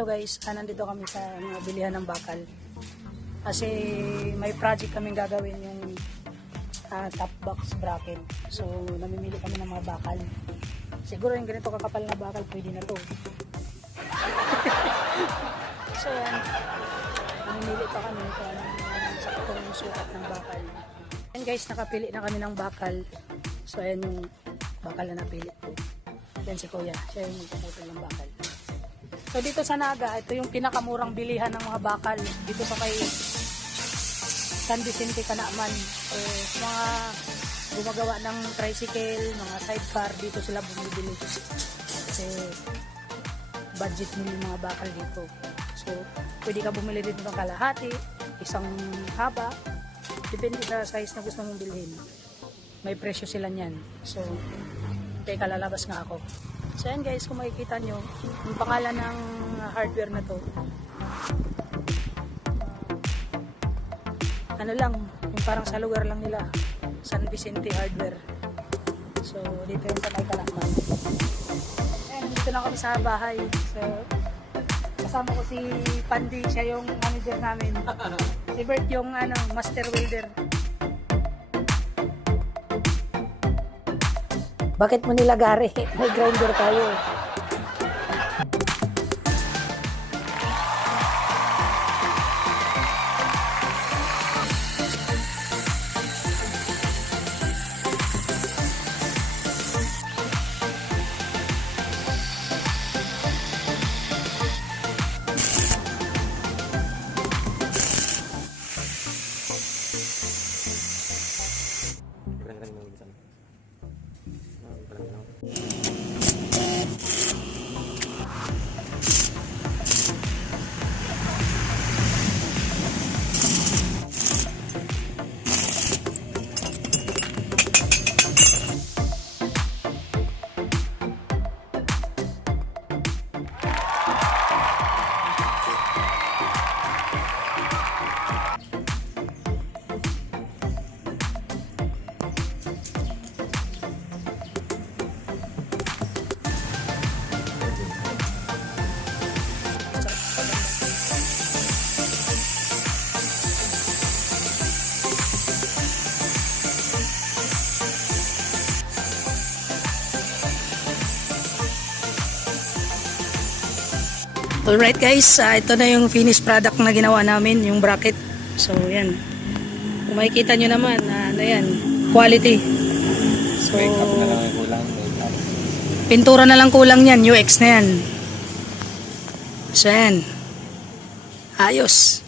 Hello guys, nandito kami sa mga bilihan ng bakal. Kasi may project kaming gagawin yung top box bracket. So namimili kami ng mga bakal. Siguro yung ganito kakapal na bakal pwede na to. So yan, namimili pa kami sa itong sukat ng bakal. And guys, nakapili na kami ng bakal. So ayan yung bakal na napili ko. Yan si Kuya, siya yung magpaputol ng bakal. So dito sa Naga, ito yung pinakamurang bilihan ng mga bakal dito sa kay San Vicente, Canaaman. So mga gumagawa ng tricycle, mga sidecar, dito sila bumibili. Kasi budget nila yung mga bakal dito. So pwede ka bumili dito ng kalahati, isang haba, depende sa size na gusto mong bilhin. May presyo sila niyan. So teka, lalabas nga ako. So yan guys, kung makikita nyo, yung pangalan ng hardware na to, ano lang, yung parang sa lugar lang nila, San Vicente Hardware. So dito yung sa may Calakman. Ayan, dito na kami sa bahay. So kasama ko si Pandi, siya yung manager namin. Si Bert yung master welder. Bakit mo nilagari? May grinder tayo. Alright guys, ito na yung finished product na ginawa namin, yung bracket. So yan, kung makikita nyo naman, ano yan, quality. So pintura na lang kulang yan, UX na yan. So yan, ayos.